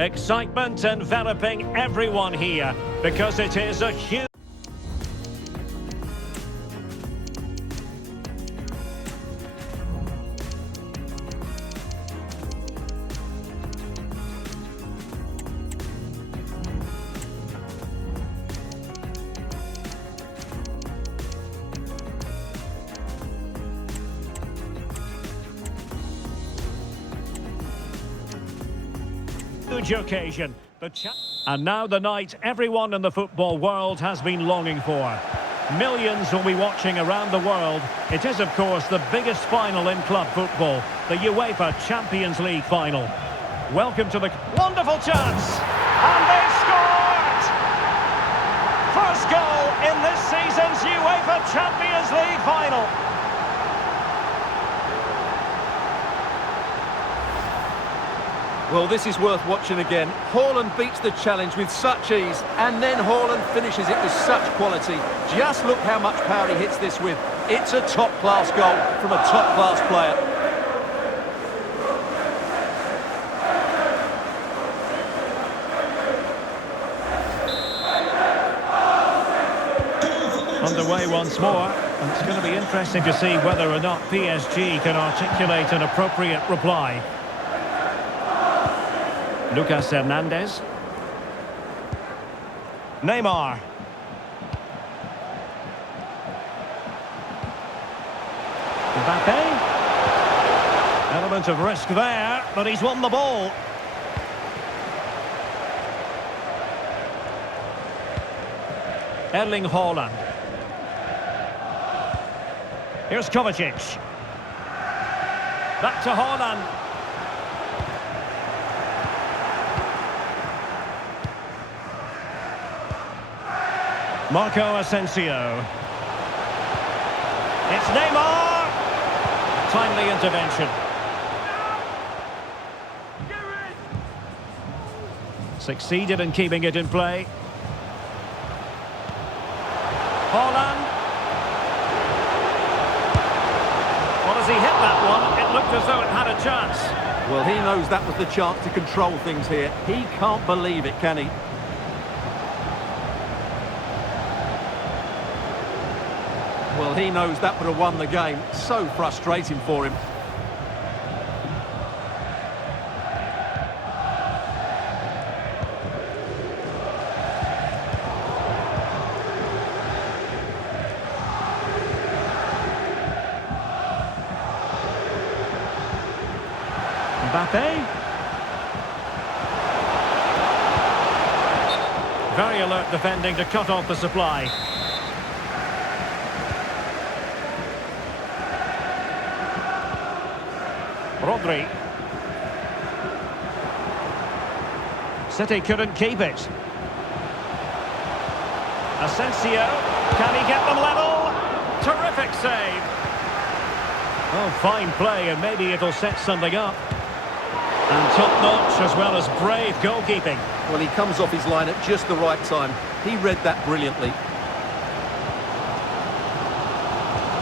Excitement enveloping everyone here because it is a huge... huge occasion. And now the night everyone in the football world has been longing for. Millions will be watching around the world. It is, of course, the biggest final in club football, the UEFA Champions League final. Welcome to the... Wonderful chance! And they've scored! First goal in this season's UEFA Champions League final. Well, this is worth watching again. Haaland beats the challenge with such ease, and then Haaland finishes it with such quality. Just look how much power he hits this with. It's a top-class goal from a top-class player. Underway once more, and it's going to be interesting to see whether or not PSG can articulate an appropriate reply. Lucas Hernandez. Neymar. Mbappe. Element of risk there, but he's won the ball. Erling Haaland. Here's Kovacic. Back to Haaland. Marco Asensio. It's Neymar! Timely intervention. Succeeded in keeping it in play. Haaland. Well, as he hit that one, it looked as though it had a chance. Well, he knows that was the chance to control things here. He can't believe it, can he? Well, he knows that would have won the game. So frustrating for him. Mbappe. Very alert defending to cut off the supply. Rodri. City couldn't keep it. Asensio. Can he get them level? Terrific save. Oh, fine play, and maybe it'll set something up. And top-notch as well as brave goalkeeping. Well, he comes off his line at just the right time. He read that brilliantly.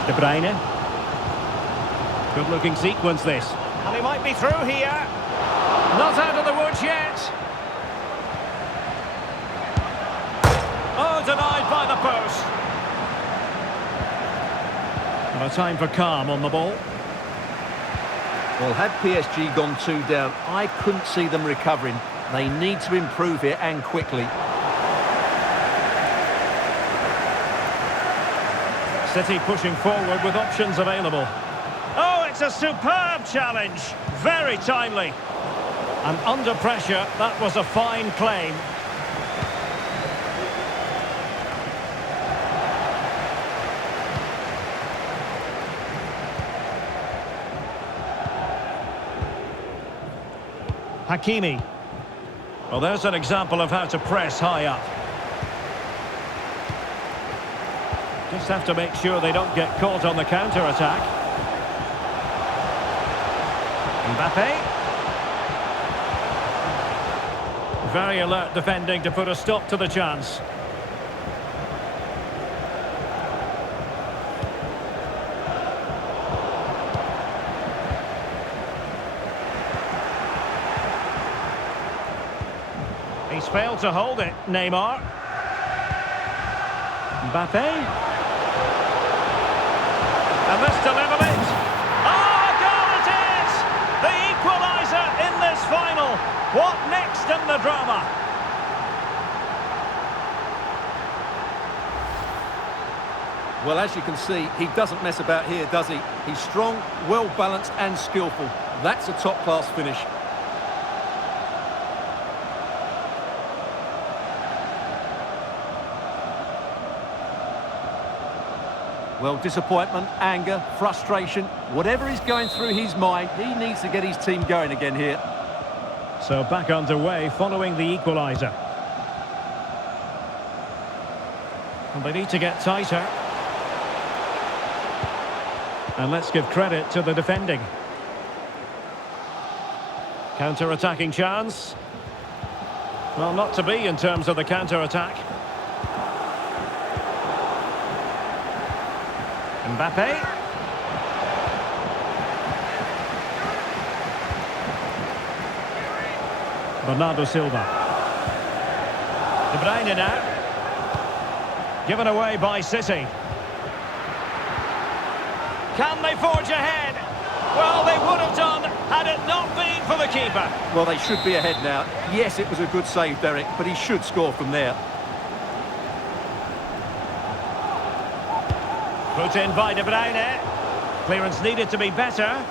De Bruyne. Good-looking sequence, this. And he might be through here. Not out of the woods yet. Oh, denied by the post. And a time for calm on the ball. Well, had PSG gone 2 down, I couldn't see them recovering. They need to improve here, and quickly. City pushing forward with options available. Oh, it's a superb challenge. Very timely. And under pressure, that was a fine claim. Hakimi. Well, there's an example of how to press high up. Just have to make sure they don't get caught on the counter-attack. Mbappe. Very alert defending to put a stop to the chance. failed to hold it, Neymar. Mbappe. And this delivers it. Oh, a goal it is! The equaliser in this final. What next in the drama? Well, as you can see, he doesn't mess about here, does he? He's strong, well-balanced and skillful. That's a top-class finish. Well, disappointment, anger, frustration, whatever is going through his mind, he needs to get his team going again here. So back underway following the equaliser. And they need to get tighter. And let's give credit to the defending. Counter-attacking chance. Well, not to be in terms of the counter-attack. Mbappe. Bernardo Silva. De Bruyne now. Given away by City. Can they forge ahead? Well, they would have done had it not been for the keeper. Well, they should be ahead now. Yes, it was a good save, Derek, but he should score from there. Put in by De Bruyne. Clearance needed to be better.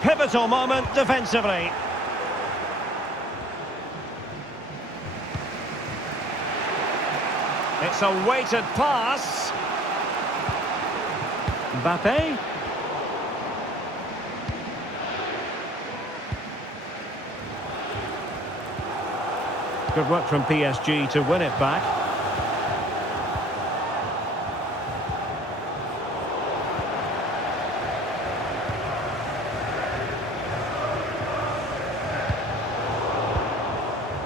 Pivotal moment defensively. It's a weighted pass. Mbappe. Good work from PSG to win it back.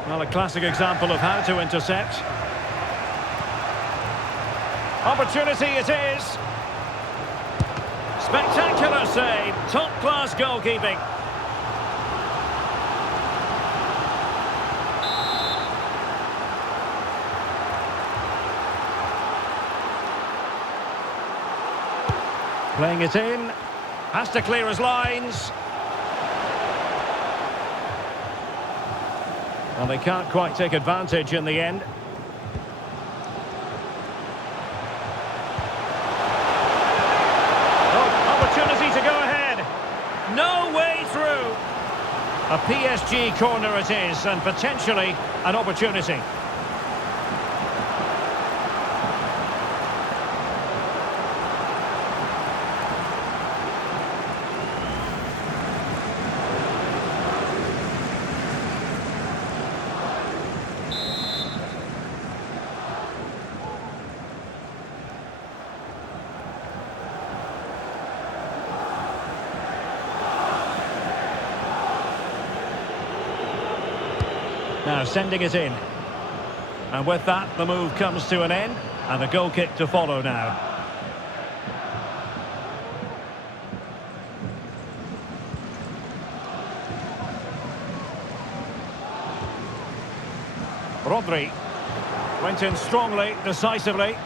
Well, a classic example of how to intercept. Opportunity it is. Spectacular save. Top-class goalkeeping. Playing it in. Has to clear his lines. Well, they can't quite take advantage in the end. Oh, opportunity to go ahead. No way through. A PSG corner it is, and potentially an opportunity. Now sending it in. And with that, the move comes to an end. And a goal kick to follow now. Rodri. Went in strongly, decisively.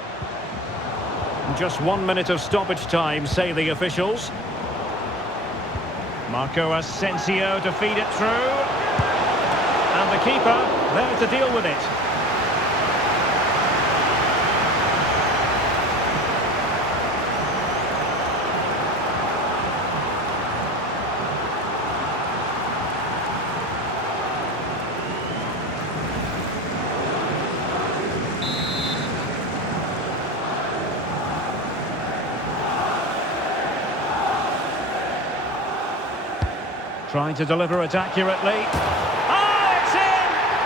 Just 1 minute of stoppage time, say the officials. Marco Asensio to feed it through. And the keeper there to deal with it. Trying to deliver it accurately.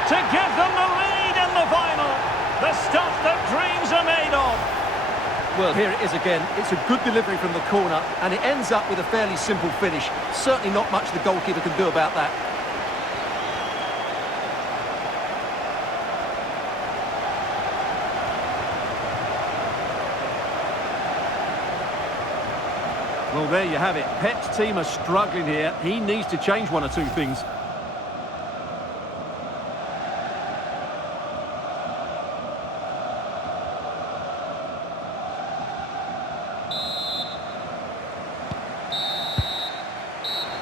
To give them the lead in the final. The stuff that dreams are made of. Well, here it is again. It's a good delivery from the corner, and it ends up with a fairly simple finish. Certainly not much the goalkeeper can do about that. Well, there you have it. Pep's team are struggling here. He needs to change one or two things.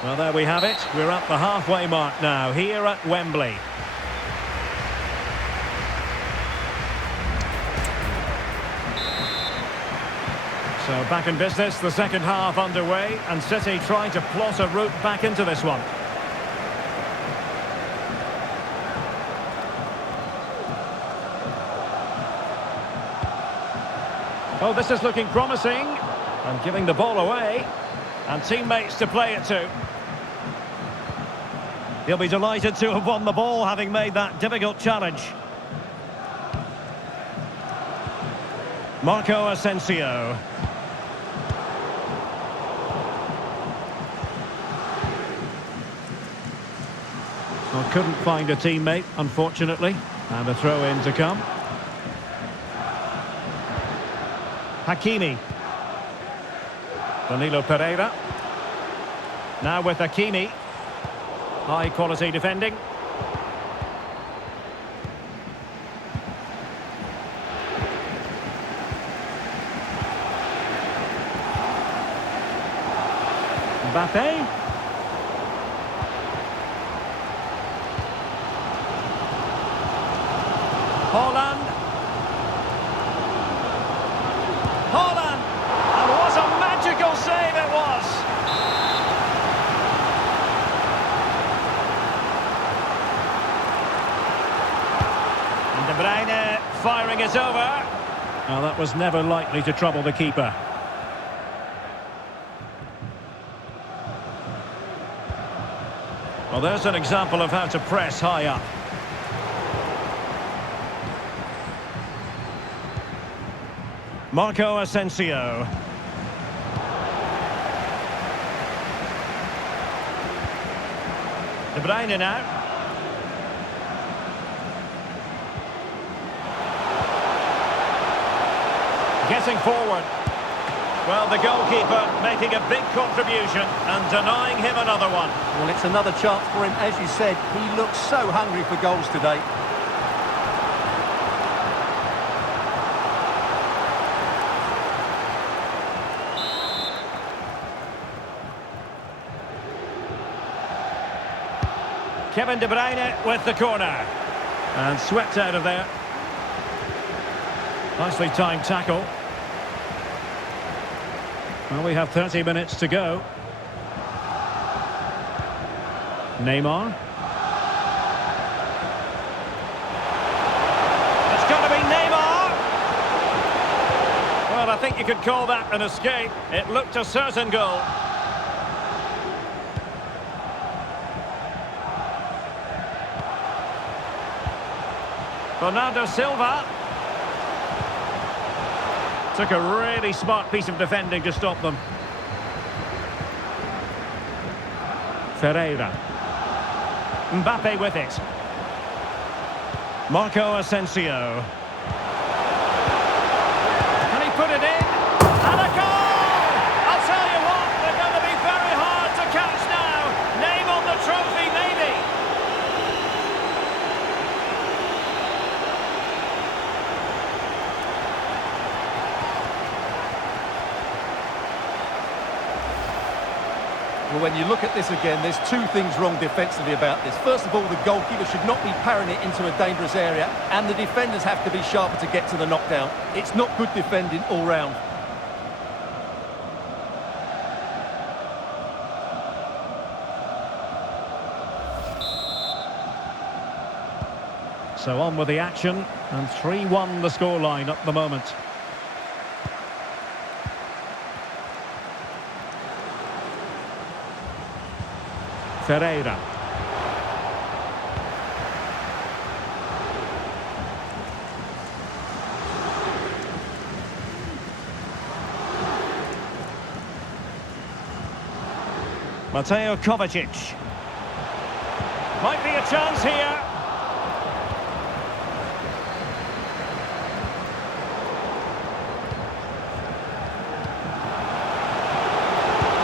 Well, there we have it. We're at the halfway mark now, here at Wembley. So back in business, the second half underway, and City trying to plot a route back into this one. Oh, this is looking promising, and giving the ball away, and teammates to play it to. He'll be delighted to have won the ball, having made that difficult challenge. Marco Asensio. Well, couldn't find a teammate, unfortunately, and a throw-in to come. Hakimi. Danilo Pereira. Now with Hakimi. High quality defending. Mbappe. Haaland. Haaland! And what a magical save it was! And De Bruyne firing it over. Now that was never likely to trouble the keeper. Well, there's an example of how to press high up. Marco Asensio. De Bruyne now. Getting forward. Well, the goalkeeper making a big contribution and denying him another one. Well, it's another chance for him. As you said, he looks so hungry for goals today. Kevin De Bruyne with the corner. And swept out of there. Nicely timed tackle. Well, we have 30 minutes to go. Neymar. It's got to be Neymar! Well, I think you could call that an escape. It looked a certain goal. Bernardo Silva. Took a really smart piece of defending to stop them. Ferreira. Mbappe with it. Marco Asensio. Can he put it in? And a goal! I'll tell you what, they're going to be very hard to catch now. Name on the trophy, maybe. Well, when you look at this again, there's two things wrong defensively about this. First of all, the goalkeeper should not be parrying it into a dangerous area, and the defenders have to be sharper to get to the knockdown. It's not good defending all round. So on with the action, and 3-1 the scoreline at the moment. Ferreira. Mateo Kovacic. Might be a chance here.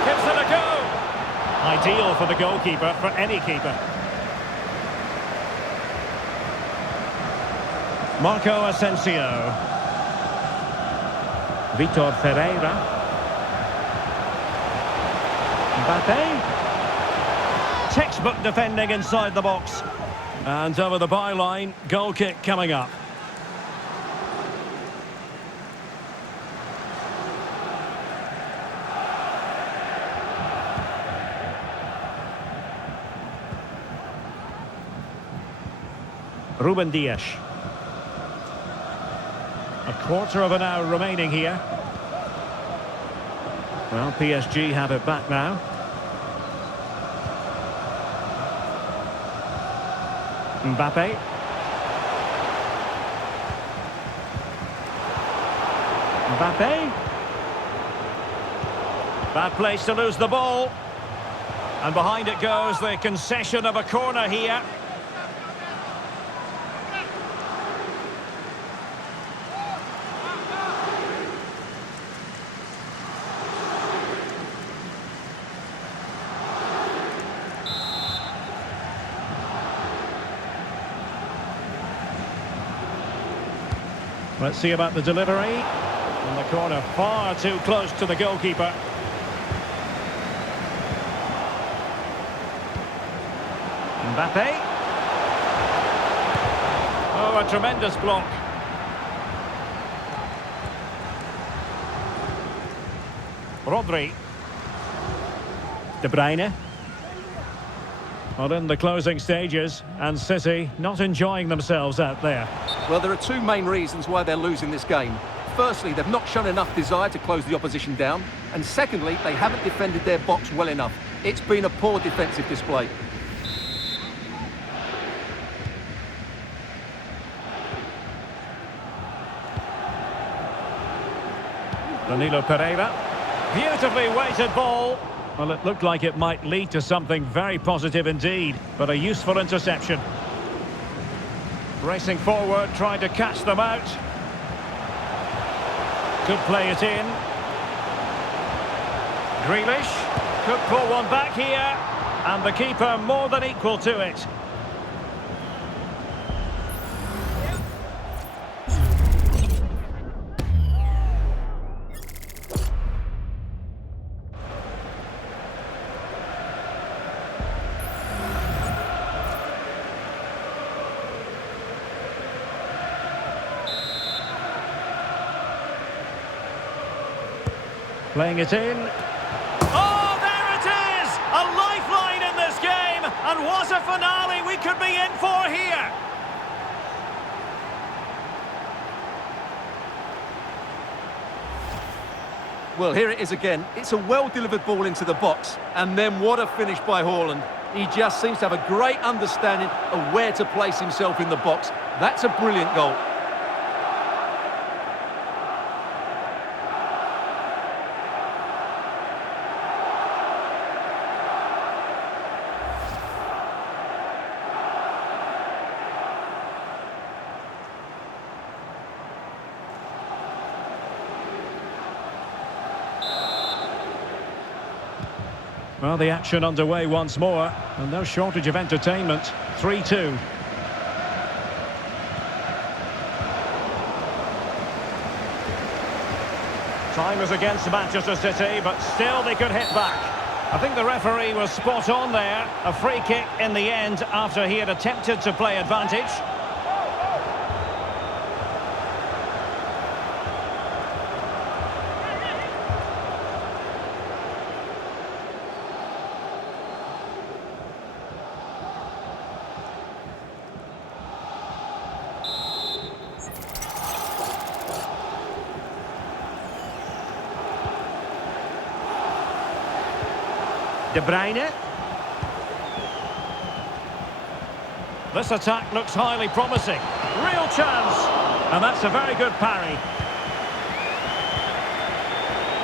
Gives it a go. Ideal for the goalkeeper, for any keeper. Marco Asensio. Vitor Ferreira. Mbappe. textbook defending inside the box. And over the byline, goal kick coming up. Ruben Dias. A quarter of an hour remaining here. Well, PSG have it back now. Mbappe. Mbappe. Bad place to lose the ball. And behind it goes the concession of a corner here. Let's see about the delivery. In the corner, far too close to the goalkeeper. Mbappe. Oh, a tremendous block. Rodri. De Bruyne. Well, in the closing stages, and City not enjoying themselves out there. Well, there are two main reasons why they're losing this game. Firstly, they've not shown enough desire to close the opposition down. And secondly, they haven't defended their box well enough. It's been a poor defensive display. Danilo Pereira. Beautifully weighted ball. Well, it looked like it might lead to something very positive indeed, but a useful interception. Racing forward, trying to catch them out. Could play it in. Grealish could pull one back here, and the keeper more than equal to it. Playing it in. Oh, there it is! A lifeline in this game! And what a finale we could be in for here! Well, here it is again. It's a well-delivered ball into the box. And then what a finish by Haaland. He just seems to have a great understanding of where to place himself in the box. That's a brilliant goal. Well, the action underway once more, and no shortage of entertainment. 3-2. Time is against Manchester City, but still they could hit back. I think the referee was spot on there. A free kick in the end after he had attempted to play advantage. De Bruyne. This attack looks highly promising. Real chance. And that's a very good parry.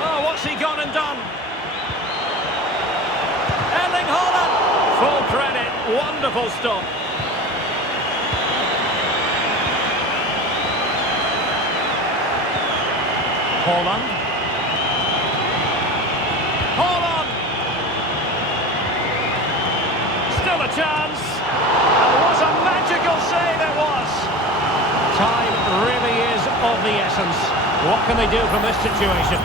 Oh, what's he gone and done? Erling Haaland. Full credit. Wonderful stop. Haaland. Still a chance, and what a magical save it was. Time really is of the essence. What can they do from this situation?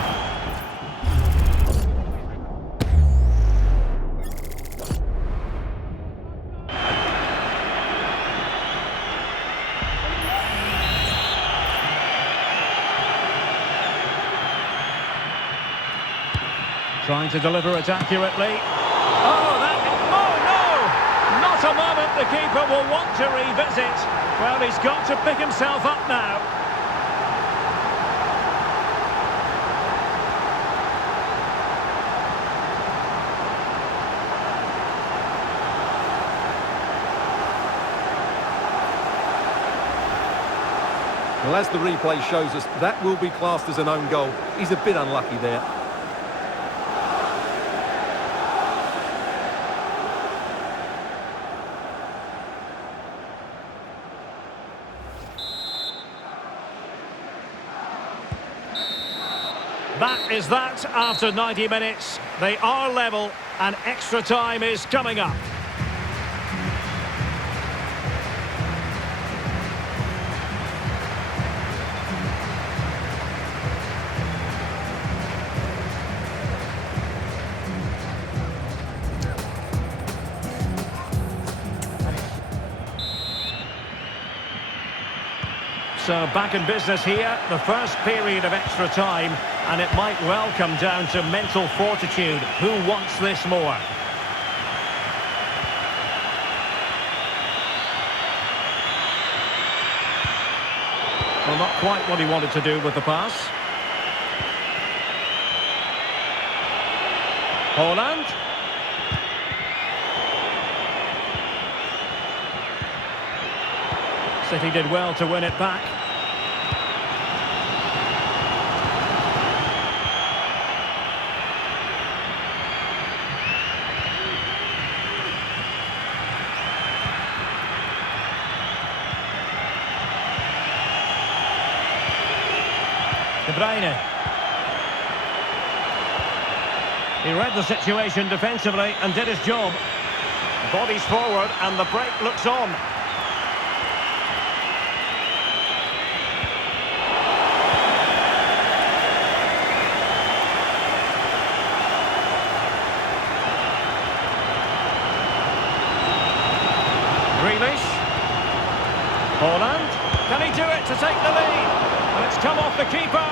Trying to deliver it accurately. Oh, oh no! Not a moment the keeper will want to revisit. Well, he's got to pick himself up now. Well, as the replay shows us, that will be classed as an own goal. He's a bit unlucky there. That is that after 90 minutes. They are level and extra time is coming up. So back in business here, the first period of extra time, and it might well come down to mental fortitude. Who wants this more? Well, not quite what he wanted to do with the pass. Haaland. City did well to win it back. De Bruyne. He read the situation defensively and did his job. Bodies forward and the break looks on. Grealish. Haaland. Can he do it to take the lead? And it's come off the keeper.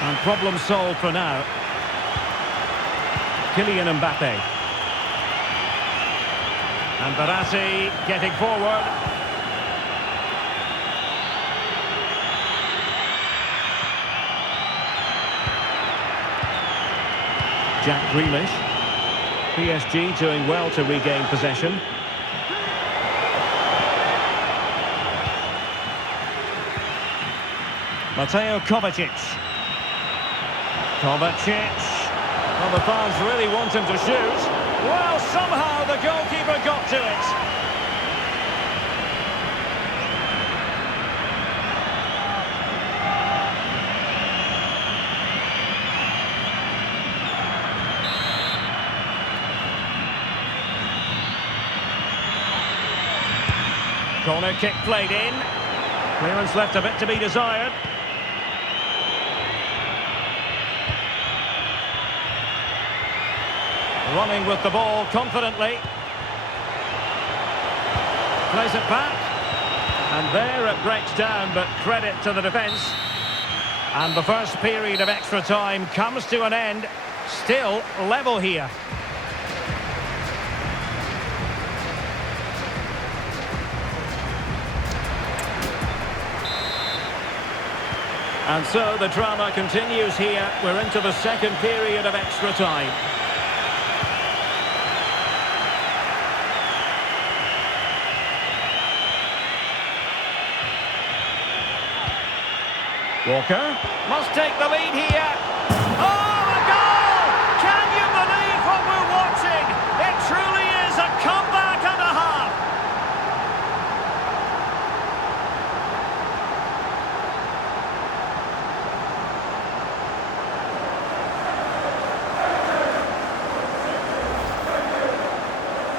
And problem solved for now. Kylian Mbappe. And Verratti getting forward. Jack Grealish. PSG doing well to regain possession. Mateo Kovacic. Kovacic. Well, the fans really want him to shoot. Well, somehow the goalkeeper got to it. Corner kick played in. Clearance left a bit to be desired. Running with the ball confidently. Plays it back. And there it breaks down, but credit to the defence. And the first period of extra time comes to an end. Still level here. And so the drama continues here. We're into the second period of extra time. Walker must take the lead here. Oh, a goal! Can you believe what we're watching? It truly is a comeback and a half.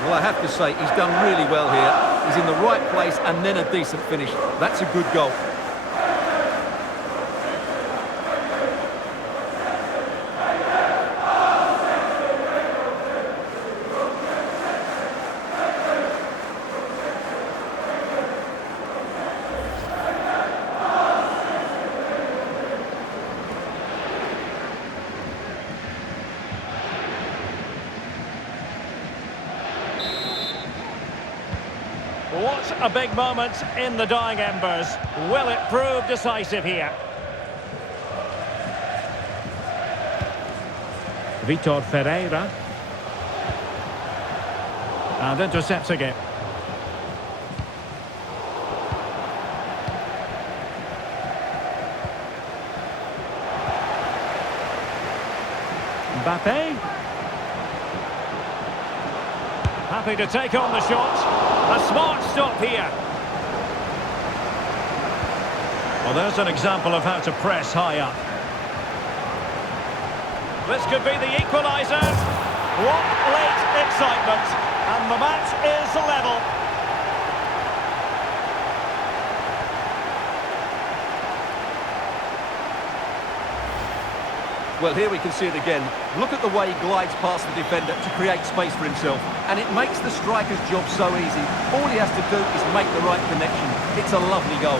Well, I have to say, he's done really well here. He's in the right place and then a decent finish. That's a good goal. What a big moment in the dying embers. Will it prove decisive here? Vitor Ferreira. And intercepting it. Mbappe. Happy to take on the shot. A smart stop here. Well, there's an example of how to press high up. This could be the equaliser. What late excitement. And the match is level. Well, here we can see it again. Look at the way he glides past the defender to create space for himself. And it makes the striker's job so easy. All he has to do is make the right connection. It's a lovely goal.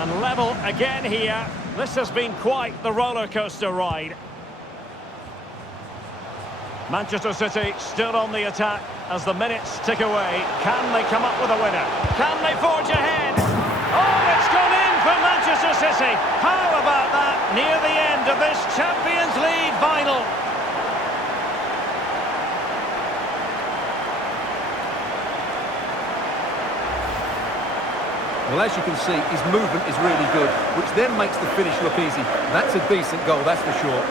And level again here. This has been quite the roller coaster ride. Manchester City still on the attack as the minutes tick away. Can they come up with a winner? Can they forge ahead? Oh, it's gone in for Manchester City. How about that near the end of this Champions League final? Well, as you can see, his movement is really good, which then makes the finish look easy. That's a decent goal, that's for sure.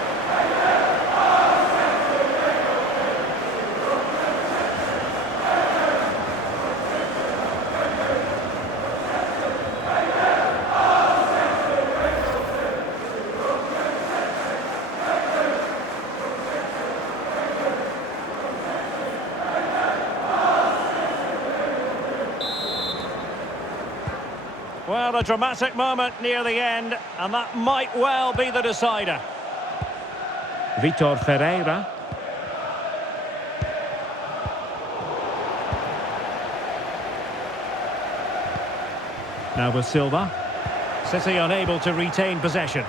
Well, a dramatic moment near the end, and that might well be the decider. Vitor Ferreira. Now with Silva. City unable to retain possession.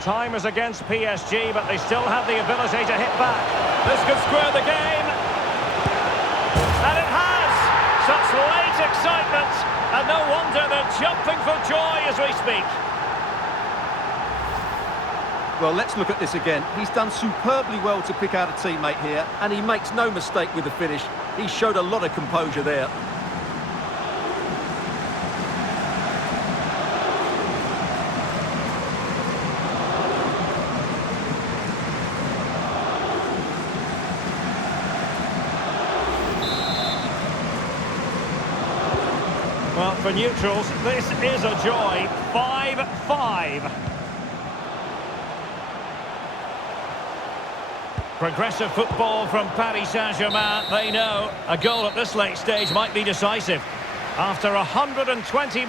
Time is against PSG, but they still have the ability to hit back. This could square the game. And it has! Such late excitement. And no wonder they're jumping for joy as we speak. Well, let's look at this again. He's done superbly well to pick out a teammate here, and he makes no mistake with the finish. He showed a lot of composure there. Well, for neutrals, this is a joy. 5-5. Progressive football from Paris Saint-Germain. They know a goal at this late stage might be decisive. After 120 minutes.